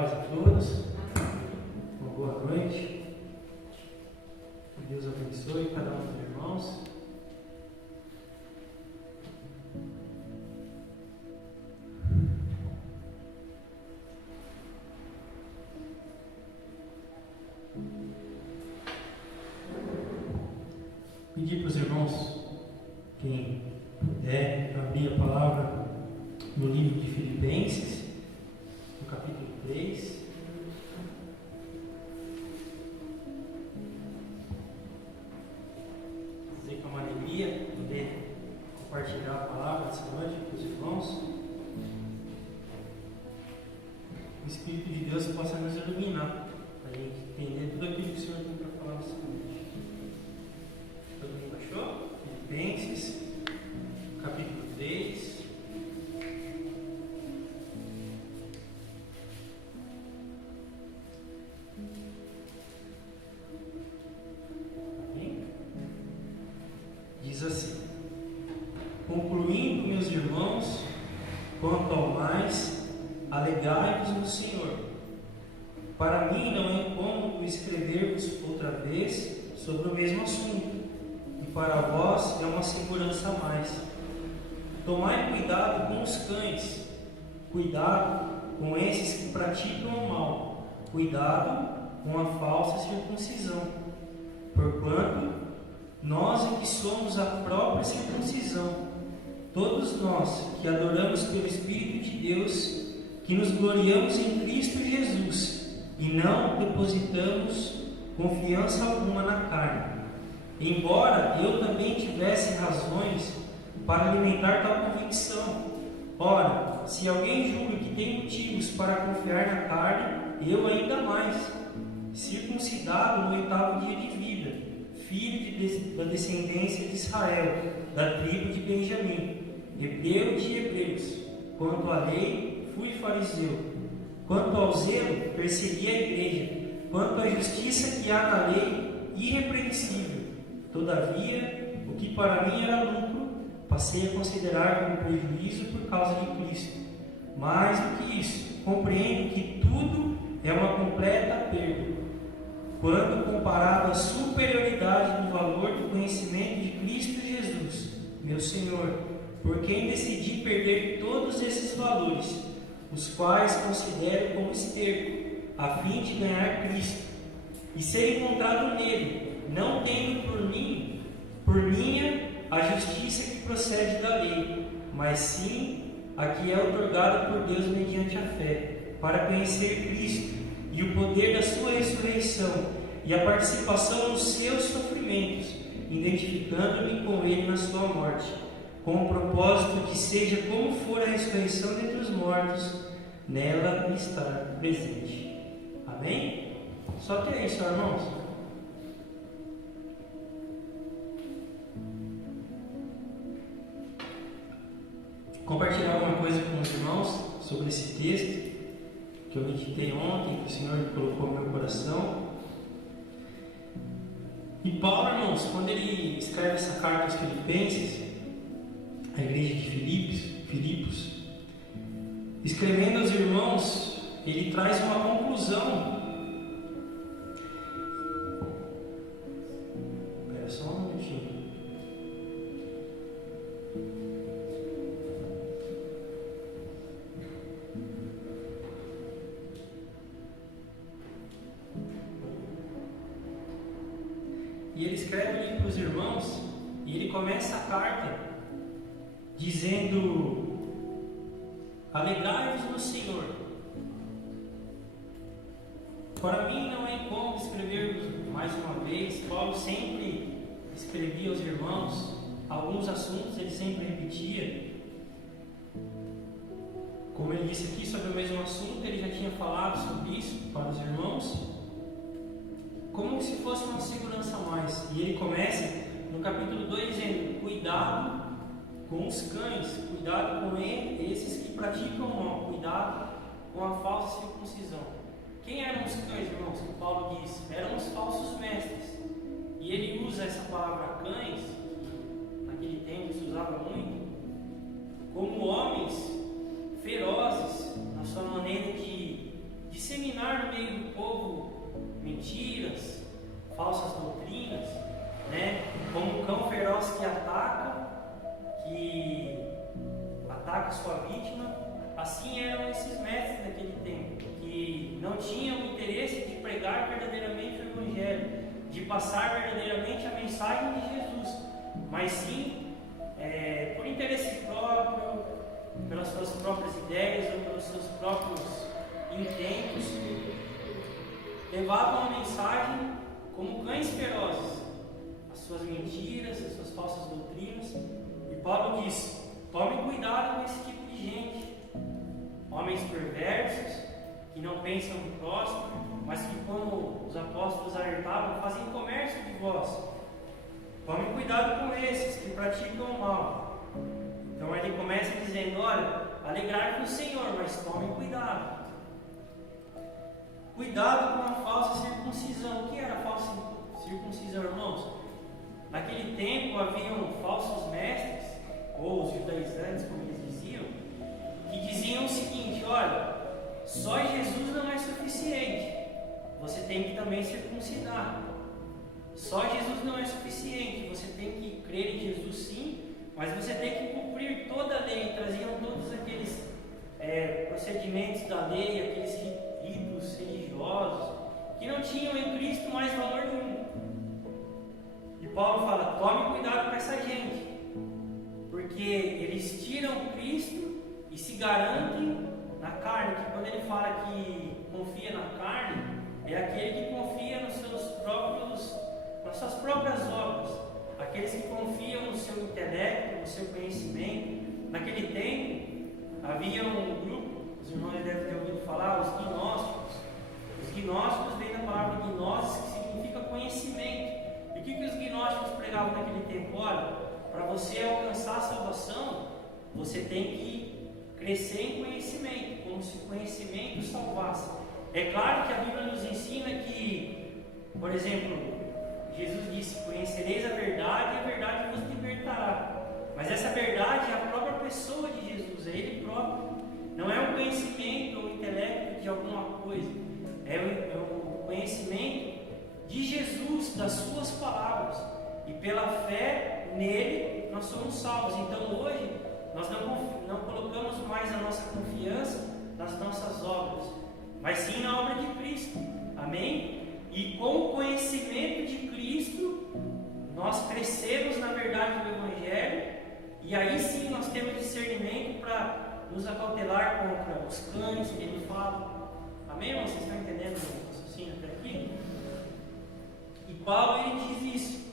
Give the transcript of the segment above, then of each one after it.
paz a todos, uma boa noite, que Deus abençoe cada um dos irmãos. Pedir para os irmãos, quem puder, abrir a palavra no livro de Filipenses, no capítulo 3. Dizer que é uma alegria poder compartilhar a palavra essa noite com os irmãos. O Espírito de Deus possa nos iluminar, para a gente entender tudo aquilo que o Senhor tem para falar nessa noite. Todo mundo achou? Filipenses, capítulo 3. Diz assim: concluindo, meus irmãos, quanto ao mais, alegrai-vos no Senhor. Para mim não é incômodo escrever-vos outra vez sobre o mesmo assunto, e para vós é uma segurança a mais. Tomai cuidado com os cães, cuidado com esses que praticam o mal, cuidado com a falsa circuncisão, porquanto nós é que somos a própria circuncisão, todos nós que adoramos pelo Espírito de Deus, que nos gloriamos em Cristo Jesus e não depositamos confiança alguma na carne. Embora eu também tivesse razões para alimentar tal convicção. Ora, se alguém julga que tem motivos para confiar na carne, eu ainda mais, circuncidado no 8º dia de vida, filho da descendência de Israel, da tribo de Benjamim, hebreu de hebreus. Quanto à lei, fui fariseu. Quanto ao zelo, persegui a igreja. Quanto à justiça que há na lei, irrepreensível. Todavia, o que para mim era lucro, passei a considerar como prejuízo por causa de Cristo. Mais do que isso, compreendo que tudo é uma completa perda, quando comparado à superioridade do valor do conhecimento de Cristo Jesus, meu Senhor, por quem decidi perder todos esses valores, os quais considero como esterco, a fim de ganhar Cristo, e ser encontrado nele, não tendo por minha, a justiça que procede da lei, mas sim a que é otorgada por Deus mediante a fé, para conhecer Cristo e o poder da sua ressurreição e a participação nos seus sofrimentos, identificando-me com ele na sua morte, com o propósito que seja como for a ressurreição dentre os mortos, nela estar presente. Amém? Só que é isso, irmãos. Compartilhar alguma coisa com os irmãos sobre esse texto que eu meditei ontem, que o Senhor colocou no meu coração. E Paulo, irmãos, quando ele escreve essa carta aos Filipenses, a igreja de Filipos, escrevendo aos irmãos, ele traz uma conclusão. Espera só um minutinho. E ele escreve ali para os irmãos, e ele começa a carta dizendo: alegrai-vos no Senhor. Para mim não é incômodo escrever mais uma vez. Paulo sempre escrevia aos irmãos, alguns assuntos ele sempre repetia. Como ele disse aqui sobre o mesmo assunto, ele já tinha falado sobre isso para os irmãos, como se fosse uma segurança a mais. E ele começa no capítulo 2 dizendo: cuidado com os cães, cuidado com esses que praticam o mal, cuidado com a falsa circuncisão. Quem eram os cães, irmãos, que Paulo diz? Eram os falsos mestres. E ele usa essa palavra cães, naquele tempo se usava muito, como homens ferozes na sua maneira de seguir a sua vítima. Assim eram esses mestres daquele tempo, que não tinham interesse de pregar verdadeiramente o Evangelho, de passar verdadeiramente a mensagem de Jesus, mas sim, por interesse próprio, pelas suas próprias ideias ou pelos seus próprios intentos, levavam a mensagem como cães ferozes, as suas mentiras, as suas falsas doutrinas. E Paulo diz: tome cuidado com esse tipo de gente, homens perversos, que não pensam no próximo, mas que, como os apóstolos alertavam, fazem comércio de vós. Tome cuidado com esses que praticam o mal. Então ele começa dizendo: olha, alegrai com o Senhor, mas tome cuidado. Cuidado com a falsa circuncisão. O que era a falsa circuncisão, irmãos? Naquele tempo haviam falsos mestres, ou os judaizantes, como eles diziam, que diziam o seguinte: olha, só Jesus não é suficiente, você tem que também circuncidar. Só Jesus não é suficiente, você tem que crer em Jesus sim, mas você tem que cumprir toda a lei. Traziam todos aqueles procedimentos da lei, aqueles ritos religiosos, que não tinham em Cristo mais valor nenhum. E Paulo fala: tome cuidado com essa gente, porque eles tiram Cristo e se garantem na carne. Que quando ele fala que confia na carne, é aquele que confia nas suas próprias obras, aqueles que confiam no seu intelecto, no seu conhecimento. Naquele tempo havia um grupo, os irmãos devem ter ouvido falar, os gnósticos. Os gnósticos vêm da palavra gnosis, que significa conhecimento. E o que os gnósticos pregavam naquele tempo? Olha, para você alcançar a salvação, você tem que crescer em conhecimento, como se o conhecimento salvasse. É claro que a Bíblia nos ensina que, por exemplo, Jesus disse: conhecereis a verdade e a verdade vos libertará. Mas essa verdade é a própria pessoa de Jesus, é Ele próprio. Não é um conhecimento ou um intelecto de alguma coisa, é o conhecimento de Jesus, das suas palavras. E pela fé nele nós somos salvos. Então hoje nós não colocamos mais a nossa confiança nas nossas obras, mas sim na obra de Cristo. Amém? E com o conhecimento de Cristo nós crescemos na verdade do Evangelho, e aí sim nós temos discernimento para nos acautelar contra os cães que ele fala. Amém, irmãos? Vocês estão entendendo o raciocínio até aqui? E Paulo ele diz isso.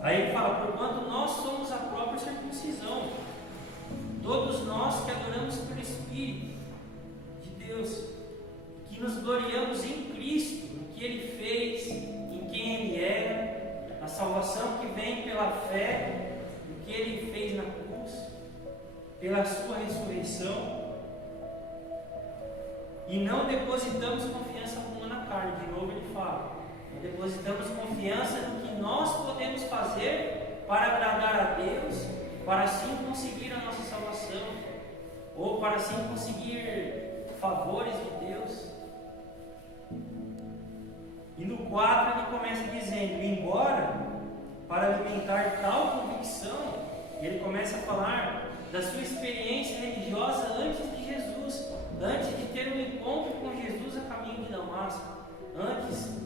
Aí ele fala: porquanto nós somos a própria circuncisão, todos nós que adoramos pelo Espírito de Deus, que nos gloriamos em Cristo, no que Ele fez, em quem Ele era, na salvação que vem pela fé, no que Ele fez na cruz, pela Sua ressurreição, e não depositamos confiança alguma na carne. De novo ele fala: não depositamos confiança no que nós podemos fazer para agradar a Deus, para assim conseguir a nossa salvação, ou para assim conseguir favores de Deus. E no 4 ele começa dizendo: embora para alimentar tal convicção, e ele começa a falar da sua experiência religiosa antes de Jesus, antes de ter um encontro com Jesus a caminho de Damasco, antes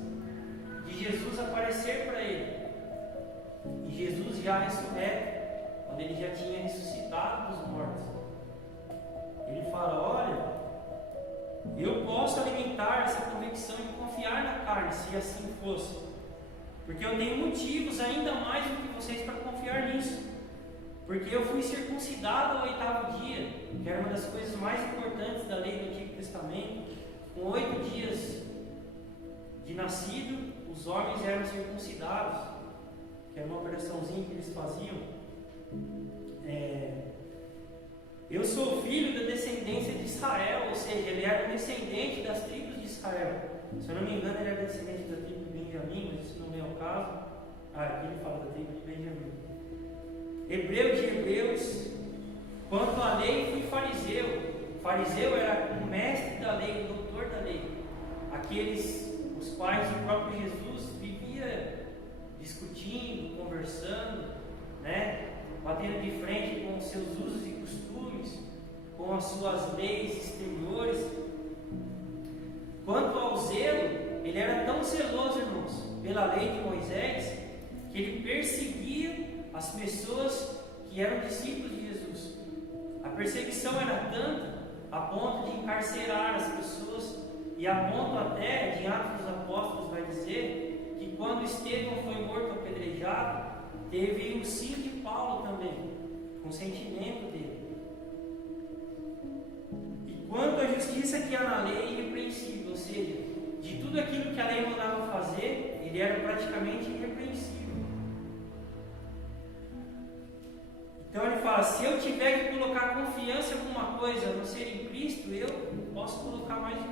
de Jesus aparecer para ele, e Jesus já ressurreto, quando ele já tinha ressuscitado dos mortos. Ele fala: olha, eu posso alimentar essa convicção e confiar na carne, se assim fosse, porque eu tenho motivos ainda mais do que vocês para confiar nisso, porque eu fui circuncidado ao 8º dia, que era uma das coisas mais importantes da lei do Antigo Testamento. Com 8 dias de nascido, os homens eram circuncidados, que era uma operaçãozinha que eles faziam. Eu sou filho da descendência de Israel, ou seja, ele era um descendente das tribos de Israel. Se eu não me engano, ele era descendente da tribo de Benjamim, mas isso não é o caso. Aqui ele fala da tribo de Benjamim. Hebreu de hebreus. Quanto à lei, fui fariseu. Fariseu era um mestre da lei, um doutor da lei. Aqueles os quais o próprio Jesus vivia discutindo, conversando, batendo de frente com os seus usos e costumes, as suas leis exteriores. Quanto ao zelo, ele era tão zeloso, irmãos, pela lei de Moisés, que ele perseguia as pessoas que eram discípulos de Jesus. A perseguição era tanta, a ponto de encarcerar as pessoas, e a ponto até, de Atos dos Apóstolos vai dizer, que quando Estevão foi morto apedrejado, teve o sim de Paulo também, com sentimento dele. E quanto à justiça que há na lei, irrepreensível, ou seja, de tudo aquilo que a lei mandava fazer, ele era praticamente irrepreensível. Então ele fala, se eu tiver que colocar confiança em alguma coisa, a não ser em Cristo, eu posso colocar mais de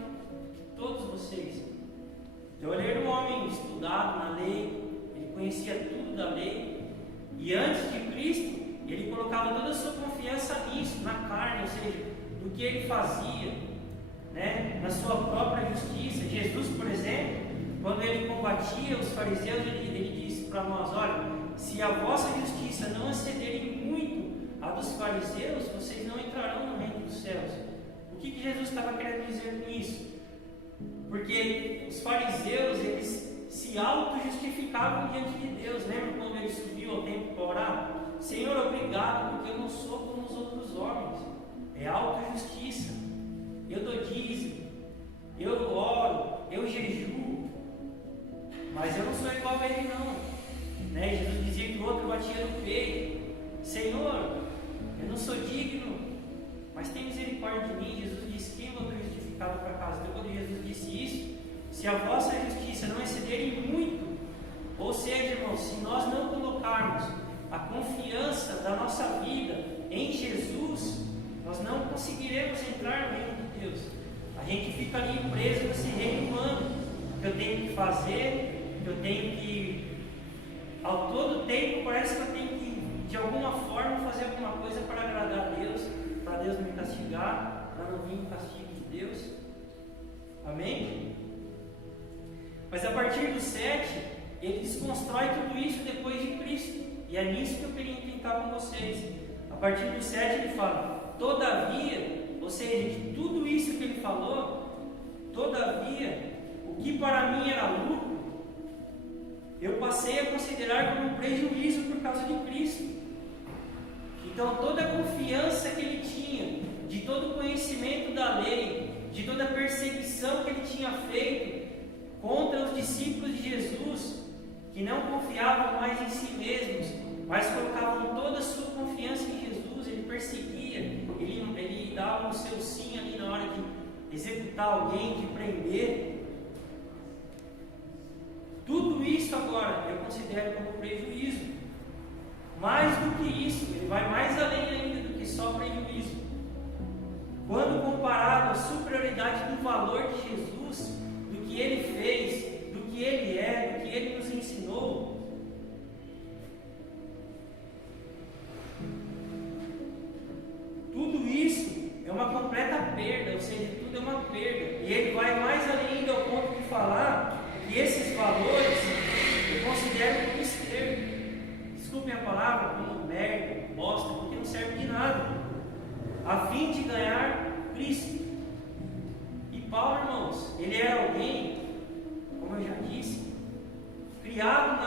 todos vocês. Então ele era um homem estudado na lei, ele conhecia tudo da lei, e antes de Cristo, ele colocava toda a sua confiança nisso, na carne, ou seja, no que ele fazia, né? Na sua própria justiça. Jesus, por exemplo, quando ele combatia os fariseus, ele disse para nós, olha, se a vossa justiça não excederem muito a dos fariseus, vocês não entrarão no reino dos céus. O que Jesus estava querendo dizer com isso? Porque os fariseus, eles se auto-justificavam diante de Deus. Lembra quando ele subiu ao templo para orar? Senhor, obrigado, porque eu não sou como os outros homens. É auto-justiça. Eu dou dízimo, eu oro, eu jejuo, mas eu não sou igual a ele não. Né? Jesus dizia que o outro batia no peito. Senhor, eu não sou digno, mas tem misericórdia de mim. Jesus disse, quem mandou justificado para casa? Então quando Jesus disse isso, se a vossa justiça não excederem muito, ou seja, irmãos, se nós não colocarmos a confiança da nossa vida em Jesus, nós não conseguiremos entrar no reino de Deus. A gente fica ali preso nesse reino humano, que eu tenho que fazer, que eu tenho que, ao todo tempo parece que eu tenho que, de alguma forma, fazer alguma coisa para agradar a Deus, para Deus não me castigar, para não vir o castigo de Deus. Amém? Mas a partir do 7, ele desconstrói tudo isso depois de Cristo. E é nisso que eu queria implicar com vocês. A partir do 7 ele fala, todavia, ou seja, de tudo isso que ele falou, todavia, o que para mim era lucro, eu passei a considerar como um prejuízo por causa de Cristo. Então toda a confiança que ele tinha, de todo o conhecimento da lei, de toda a perseguição que ele tinha feito contra os discípulos de Jesus, que não confiavam mais em si mesmos, mas colocavam toda a sua confiança em Jesus, ele perseguia, ele dava o seu sim ali na hora de executar alguém, de prender. Tudo isso agora eu considero como prejuízo. Mais do que isso, ele vai mais além ainda do que só prejuízo. Quando comparado à superioridade do valor de Jesus, do que ele fez, do que ele é, do que ele nos ensinou, tudo isso é uma completa perda, ou seja, tudo é uma perda. E ele vai mais além ainda ao ponto de falar que esses valores eu considero como esterco. Desculpem a palavra, como merda, bosta, porque não serve de nada, a fim de ganhar Cristo. E Paulo, irmãos, ele era alguém, como eu já disse, criado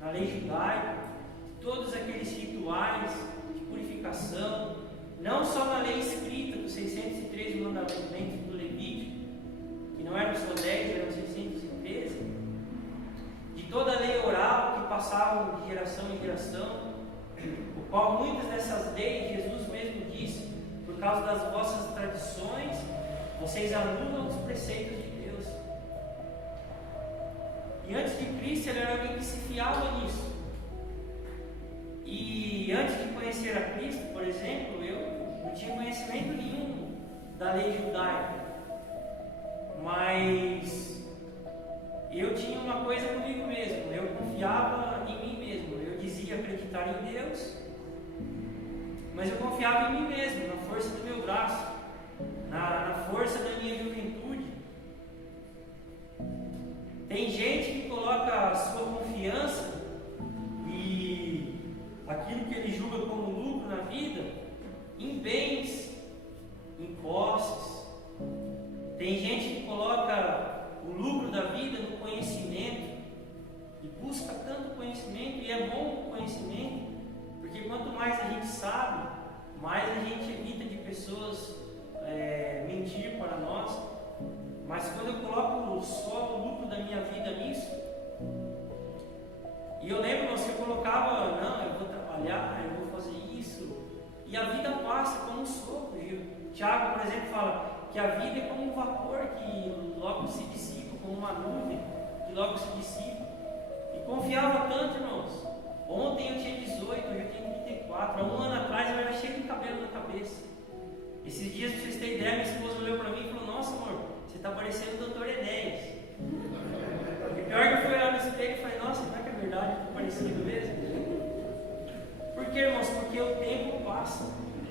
na lei judaica, todos aqueles rituais de purificação, não só na lei escrita dos 613 mandamentos do Levítico, que não eram só 10, eram 613, de toda a lei oral que passavam de geração em geração, o qual muitas dessas leis, Jesus mesmo disse, por causa das vossas tradições, vocês anulam os preceitos de Deus. E antes de Cristo, ele era alguém que se fiava nisso. E antes de conhecer a Cristo, por exemplo, eu não tinha conhecimento nenhum da lei judaica. Mas eu tinha uma coisa comigo mesmo, eu confiava em mim mesmo. Eu dizia acreditar em Deus, mas eu confiava em mim mesmo, na força do meu braço, na força da minha juventude. Tem gente que coloca a sua confiança e aquilo que ele julga como lucro na vida em bens, posses. Tem gente que coloca o lucro da vida no conhecimento e busca tanto conhecimento, e é bom o conhecimento, porque quanto mais a gente sabe, mais a gente evita de pessoas mentir para nós. Mas quando eu coloco só o lucro da minha vida nisso, e eu lembro, irmãos, que eu colocava, não, eu vou trabalhar, eu vou fazer isso, e a vida passa como um sopro. Tiago, por exemplo, fala que a vida é como um vapor que logo se dissipa, como uma nuvem que logo se dissipa. E confiava tanto, irmãos. Ontem eu tinha 18, hoje eu tenho 34. Há um ano atrás eu era cheio de cabelo na cabeça. Esses dias, pra vocês terem ideia, minha esposa olhou para mim e falou: nossa, amor, você está parecendo o Dr. Enéas. E pior que eu fui olhar no espelho e falei: nossa, será que é verdade? Eu estou parecido mesmo? Por que, irmãos? Porque o tempo passa.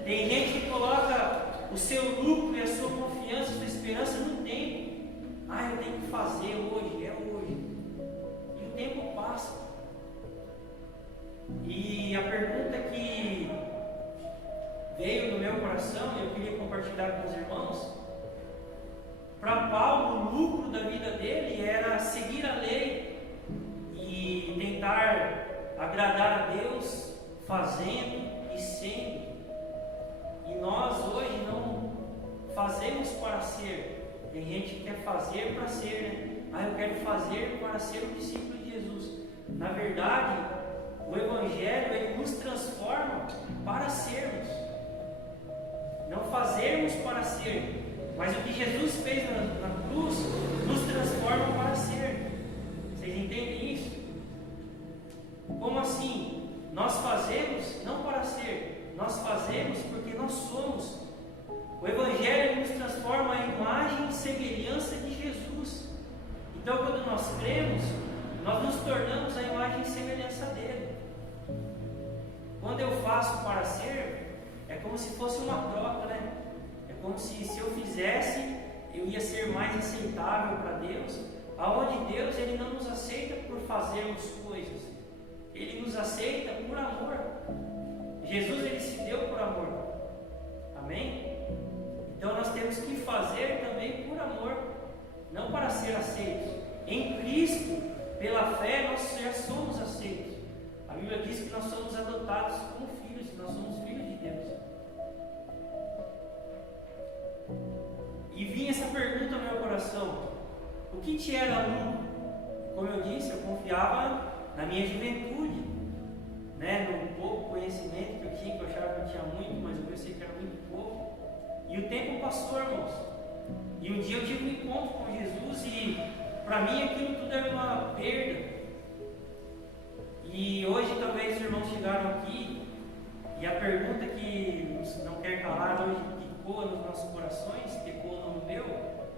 Tem gente que coloca o seu lucro e a sua confiança, a sua esperança no tempo. Ah, eu tenho que fazer hoje, é hoje. E o tempo passa. E a pergunta que veio no meu coração, e eu queria compartilhar com os irmãos, para Paulo, o lucro da vida dele era seguir a lei e tentar agradar a Deus, fazendo e sendo. E nós hoje não fazemos para ser. Tem gente que quer fazer para ser, né? Ah, eu quero fazer para ser o discípulo de Jesus. Na verdade, o Evangelho, ele nos transforma para sermos. Não fazermos para ser, mas o que Jesus fez na cruz nos transforma para ser. Vocês entendem isso? Como assim? Nós fazemos não para ser, nós fazemos porque nós somos. O Evangelho nos transforma à imagem e semelhança de Jesus. Então, quando nós cremos, nós nos tornamos a imagem e semelhança dele. Quando eu faço para ser, é como se fosse uma troca, né? É como se eu fizesse, eu ia ser mais aceitável para Deus. Aonde Deus, ele não nos aceita por fazermos coisas. Ele nos aceita por amor. Jesus, ele se deu por amor. Amém? Então nós temos que fazer também por amor, não para ser aceitos. Em Cristo, pela fé, nós já somos aceitos. A Bíblia diz que nós somos adotados como filhos, nós somos filhos de Deus. E vinha essa pergunta no meu coração: o que te era lucro? Como eu disse, eu confiava na minha juventude, né? No pouco conhecimento que eu tinha, que eu achava que eu tinha muito, mas eu pensei que era muito pouco. E o tempo passou, irmãos. E um dia eu tive um encontro com Jesus e para mim aquilo tudo era uma perda. E hoje talvez os irmãos chegaram aqui e a pergunta que não quer calar hoje, que ecoa nos nossos corações, que ecoa no meu: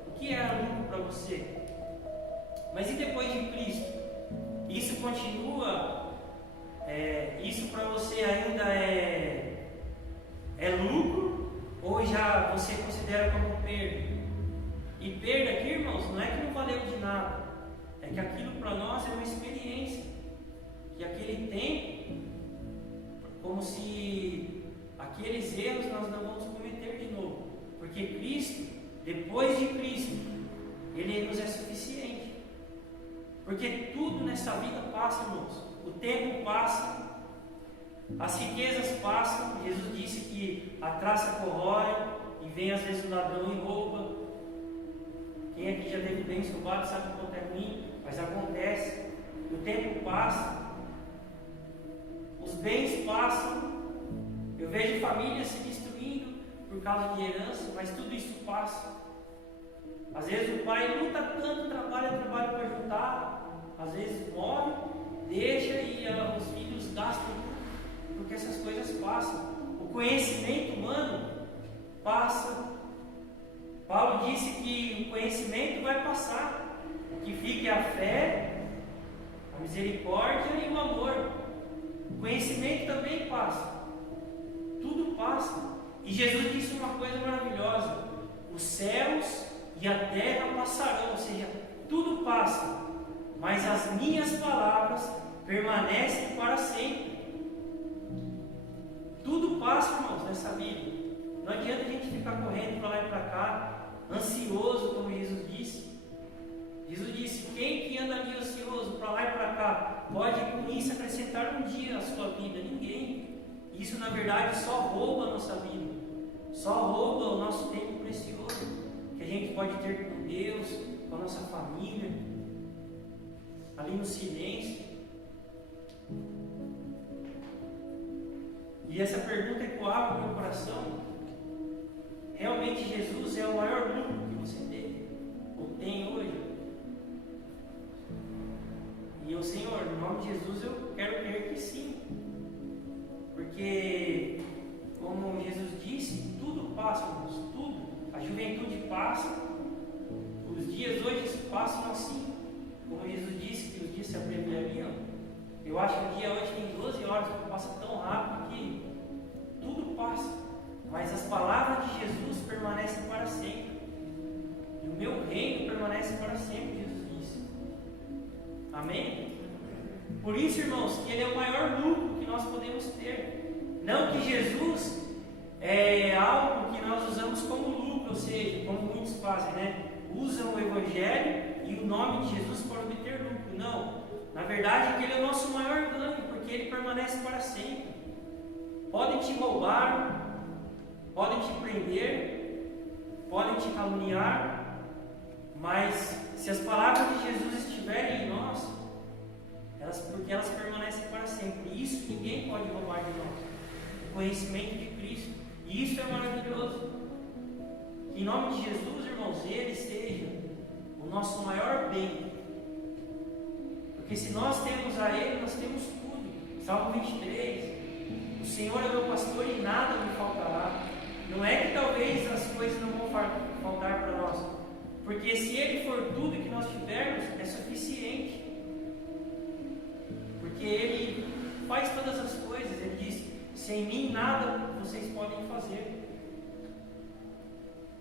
o que era lucro para você? Mas e depois de Cristo? Isso continua, isso para você ainda é lucro, ou já você considera como perda? E perda aqui, irmãos, não é que não valeu de nada, é que aquilo para nós é uma experiência, que aquele tempo, como se aqueles erros nós não vamos cometer de novo, porque Cristo, depois de Cristo, Ele nos é suficiente. Porque tudo nessa vida passa, irmãos. O tempo passa, as riquezas passam. Jesus disse que a traça corrói e vem às vezes o ladrão e rouba. Quem aqui já teve bens roubados sabe o quanto é ruim, mas acontece. O tempo passa, os bens passam. Eu vejo famílias se destruindo por causa de herança, mas tudo isso passa. Às vezes o pai luta tanto, trabalha para juntar. Às vezes morre, deixa e os filhos gastam tudo, porque essas coisas passam. O conhecimento humano passa. Paulo disse que o conhecimento vai passar. O que fica é a fé, a misericórdia e o amor. O conhecimento também passa. Tudo passa. E Jesus disse uma coisa maravilhosa: os céus e a terra passarão, ou seja, tudo passa, mas as minhas palavras permanecem para sempre. Tudo passa, irmãos, nessa vida. Não adianta a gente ficar correndo para lá e para cá, ansioso, como Jesus disse. Jesus disse: quem que anda ali ansioso para lá e para cá pode com isso acrescentar um dia à sua vida? Ninguém. Isso na verdade só rouba a nossa vida, só rouba o nosso tempo precioso que a gente pode ter com Deus, com a nossa família, ali no silêncio. E essa pergunta ecoava no meu coração: realmente Jesus é o maior lucro que você teve ou tem hoje? E eu, Senhor, no nome de Jesus, eu quero crer que sim. Porque, como Jesus disse, tudo passa, irmãos, tudo. A juventude passa, os dias hoje passam assim. Como Jesus disse que os dias se abreviariam. Eu acho que o dia hoje tem 12 horas, que passa tão rápido que tudo passa. Mas as palavras de Jesus permanecem para sempre. E o meu reino permanece para sempre, Jesus disse. Amém? Por isso, irmãos, que Ele é o maior lucro que nós podemos ter. Não que Jesus é algo que nós usamos como lucro, ou seja, como muitos fazem, né? Usam o Evangelho e o nome de Jesus para obter lucro. Não. Na verdade, que Ele é o nosso maior ganho, porque Ele permanece para sempre. Podem te roubar, podem te prender, podem te caluniar, mas se as palavras de Jesus estiverem em nós, porque elas permanecem para sempre. E isso ninguém pode roubar de nós. O conhecimento de Cristo. E isso é maravilhoso. Em nome de Jesus, irmãos, Ele seja o nosso maior bem. Porque se nós temos a Ele, nós temos tudo. Salmo 23. O Senhor é meu pastor e nada me faltará. Não é que talvez as coisas não vão faltar para nós. Porque se Ele for tudo que nós tivermos, é suficiente. Porque Ele faz todas as coisas. Ele diz: sem mim nada vocês podem fazer.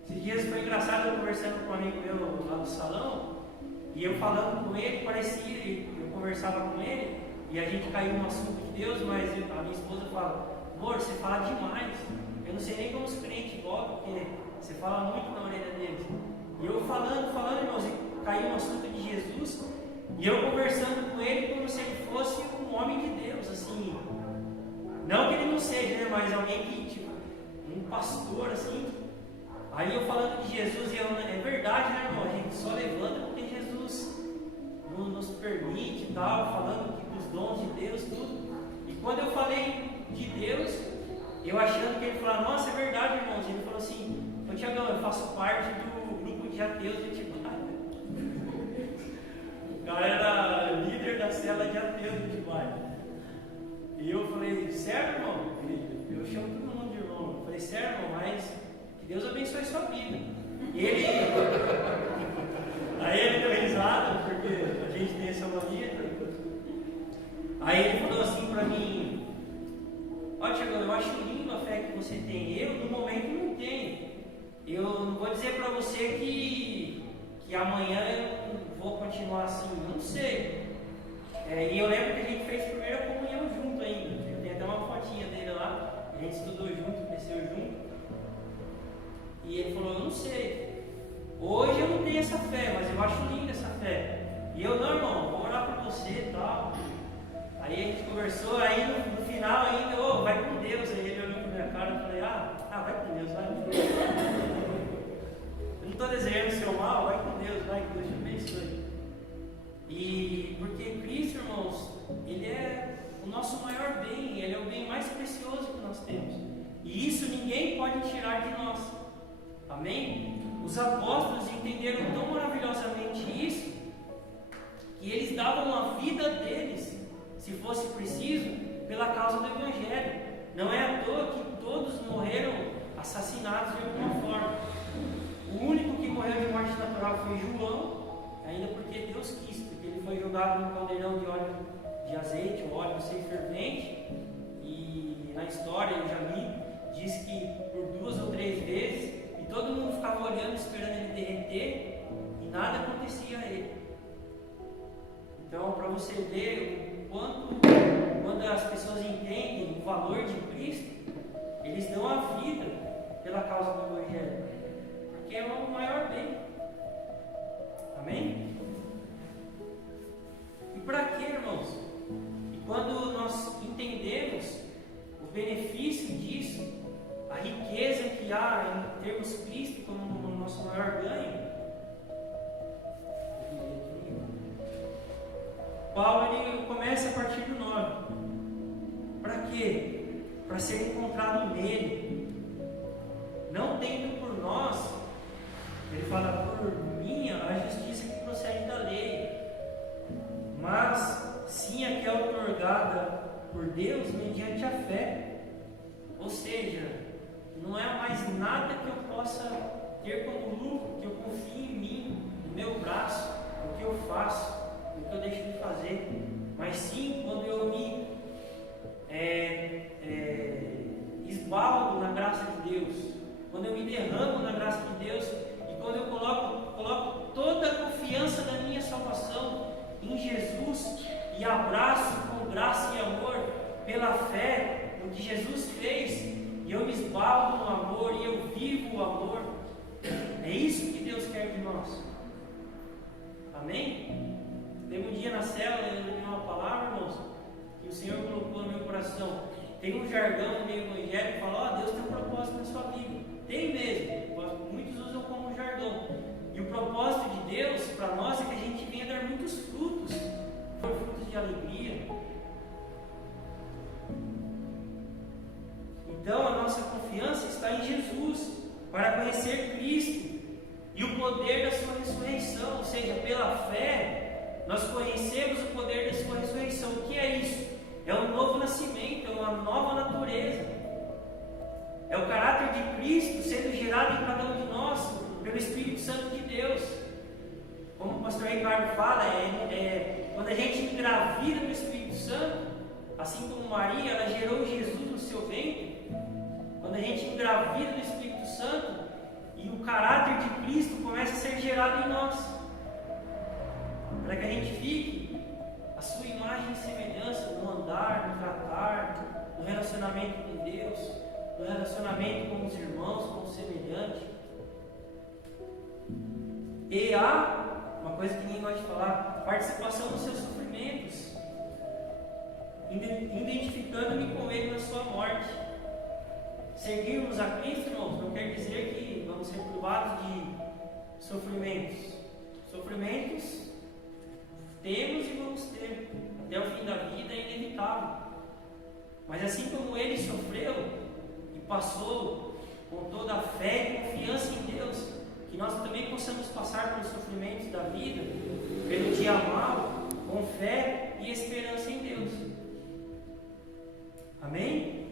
Esses dias foi engraçado, eu conversando com um amigo meu lá do salão, e eu falando com ele, parecia, eu conversava com ele, e a gente caiu no assunto de Deus, mas a minha esposa fala: amor, você fala demais. Eu não sei nem como os crentes votam, porque você fala muito na orelha deles. E eu falando, irmãos, e caiu no assunto de Jesus, e eu conversando com ele como se ele fosse um homem de Deus, assim. Não que ele não seja, né, mas alguém que, tipo, um pastor, assim. Aí eu falando de Jesus, e é verdade, né, irmão? A gente só levanta porque Jesus nos permite e tal, falando dos dons de Deus, tudo. E quando eu falei de Deus, eu achando que ele falou: nossa, é verdade, irmãos. Ele falou assim: ô Tiagão, eu faço parte do grupo de ateus de Atibaia. O cara era líder da cela de ateus de Atibaia. E eu falei: sério, irmão? Eu chamo todo mundo de irmão. Eu falei: sério, irmão, mas que Deus abençoe sua vida. E ele. Aí ele deu risada, porque a gente tem essa mania. Aí ele falou assim pra mim: ó, Tiagão, eu acho lindo a fé que você tem. Eu, no momento, não tenho. Eu não vou dizer pra você que amanhã eu vou continuar assim. Não sei. E eu lembro que a gente fez a primeira comunhão junto ainda. Tem até uma fotinha dele lá. A gente estudou junto, cresceu junto. E ele falou: eu não sei. Hoje eu não tenho essa fé, mas eu acho linda essa fé. E eu: não, irmão, vou orar por você e tal. Aí a gente conversou, aí no final ainda: ô, vai com Deus. Aí ele olhou pra minha cara e falei: vai com Deus, vai. Eu não estou desejando o seu mal, vai com Deus, vai, que Deus te abençoe. E porque Cristo, irmãos, Ele é o nosso maior bem, Ele é o bem mais precioso que nós temos. E isso ninguém pode tirar de nós. Amém? Os apóstolos entenderam tão maravilhosamente isso, que eles davam a vida deles, se fosse preciso, pela causa do Evangelho. Não é à toa que todos morreram assassinados de alguma forma. O único que morreu de morte natural foi João, ainda porque Deus quis, porque ele foi jogado num caldeirão de óleo de azeite, ou óleo sem fervente, e na história eu já li, diz que por 2 ou 3 vezes, e todo mundo ficava olhando, esperando ele derreter, e nada acontecia a ele. Então, para você ver o quanto, quando as pessoas entendem o valor de Cristo, eles dão a vida pela causa do Evangelho? Porque é o maior bem. Amém? E para quê, irmãos? E quando nós entendemos o benefício disso, a riqueza que há em termos Cristo como o nosso maior ganho, Paulo ele começa a partir do 9. Para quê? Para ser encontrado nele, não tendo por nós, ele fala por minha, a justiça que procede da lei, mas sim a que é outorgada por Deus mediante a fé. Ou seja, não é mais nada que eu possa ter como lucro, que eu confie em mim, no meu braço, no que eu faço, no que eu deixo de fazer, mas sim quando eu me esbaldo na graça de Deus, quando eu me derramo na graça de Deus e quando eu coloco toda a confiança da minha salvação em Jesus e abraço com graça e amor pela fé no que Jesus fez, e eu me esbaldo no amor e eu vivo o amor. É isso que Deus quer de nós. Amém? Teve um dia na célula, eu ouvi uma palavra, irmãos, que o Senhor colocou no meu coração. Tem um jargão no meio evangélico que fala: Deus tem um propósito na sua vida. Tem mesmo, muitos usam como jargão. E o propósito de Deus para nós é que a gente venha dar muitos frutos, frutos de alegria. Então a nossa confiança está em Jesus, para conhecer Cristo e o poder da sua ressurreição. Ou seja, pela fé nós conhecemos o poder da sua ressurreição. O que é isso? É um novo nascimento, é uma nova natureza. É o caráter de Cristo sendo gerado em cada um de nós pelo Espírito Santo de Deus. Como o pastor Ricardo fala, quando a gente engravida do Espírito Santo, assim como Maria, ela gerou Jesus no seu ventre. Quando a gente engravida do Espírito Santo e o caráter de Cristo começa a ser gerado em nós, para que a gente fique a sua imagem e semelhança no andar, no tratar, no relacionamento com Deus, no relacionamento com os irmãos, com o semelhante. E há uma coisa que ninguém gosta de falar: participação nos seus sofrimentos, identificando-me com Ele na sua morte. Seguirmos a Cristo, irmãos, não quer dizer que vamos ser privados de sofrimentos. Sofrimentos temos e vamos ter até o fim da vida, é inevitável. Mas assim como Ele sofreu e passou com toda a fé e confiança em Deus, que nós também possamos passar pelos sofrimentos da vida, pelo dia mal, com fé e esperança em Deus. Amém?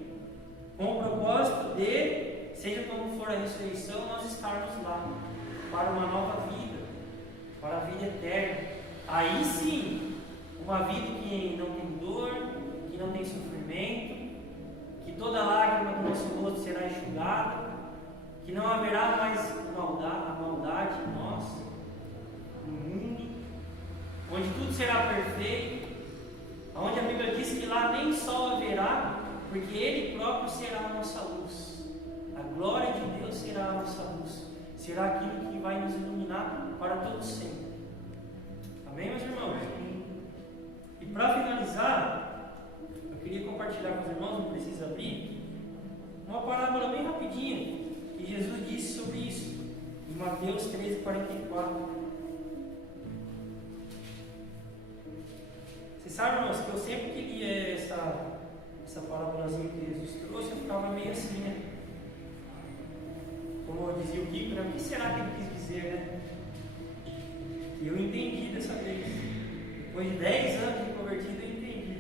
Com o propósito de, seja como for a ressurreição, nós estarmos lá, para uma nova vida, para a vida eterna. Aí sim, uma vida que não tem dor, que não tem sofrimento, que toda lágrima do nosso rosto será enxugada, que não haverá mais maldade em nós, no mundo, onde tudo será perfeito, onde a Bíblia diz que lá nem sol haverá, porque Ele próprio será a nossa luz. A glória de Deus será a nossa luz, será aquilo que vai nos iluminar para todos sempre. Amém, meus irmãos? E para finalizar, eu queria compartilhar com os irmãos, não precisa abrir, uma parábola bem rapidinha que Jesus disse sobre isso, em Mateus 13:44. Vocês sabem, irmãos, que eu sempre que lia essa parábolazinha que Jesus trouxe, eu ficava meio assim, né? Como dizia o Kiko, né? O que será que ele quis dizer, né? E eu entendi dessa vez. Depois de 10 anos de convertido, eu entendi.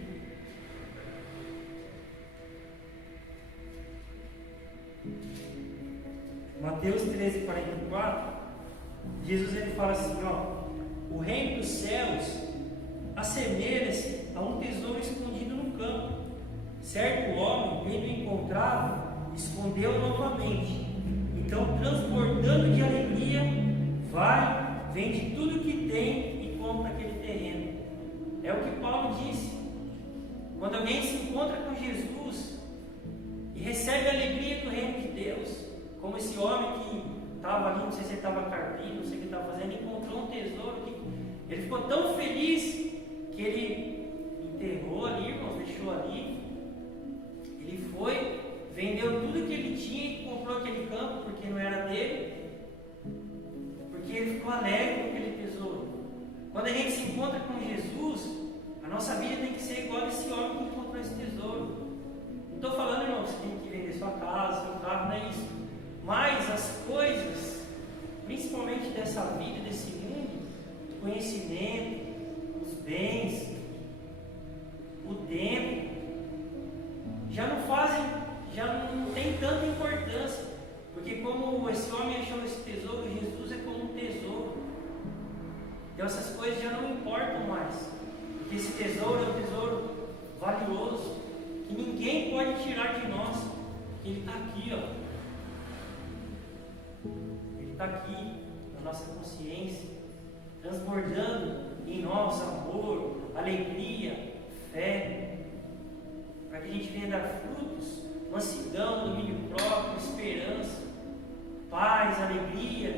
Mateus 13:44, Jesus ele fala assim, ó: o reino dos céus assemelha-se a um tesouro escondido no campo. Certo homem, tendo encontrado, escondeu novamente. Então, transbordando de alegria, vai, vende tudo que tem e compra aquele terreno. É o que Paulo disse. Quando alguém se encontra com Jesus e recebe a alegria do reino de Deus, Como esse homem que estava ali, não sei se ele estava carpindo, não sei o que ele estava fazendo, encontrou um tesouro que ele ficou tão feliz que ele enterrou ali, irmãos, deixou ali. Ele foi, vendeu tudo que ele tinha e comprou aquele campo, porque não era dele, porque ele ficou alegre com aquele tesouro. Quando a gente se encontra com Jesus, a nossa vida tem que ser igual a esse homem que encontrou esse tesouro. Não estou falando, irmão, que você tem que vender sua casa, seu carro, não é isso. Mas as coisas, principalmente dessa vida, desse mundo, o conhecimento, os bens, o tempo, já não tem tanta importância. Porque como esse homem achou esse tesouro, Jesus é como um tesouro. Então essas coisas já não importam mais. Porque esse tesouro é um tesouro valioso, que ninguém pode tirar de nós. Ele está aqui, ó. Ele está aqui na nossa consciência, transbordando em nós amor, alegria, fé, para que a gente venha dar frutos, mansidão, domínio próprio, esperança, paz, alegria,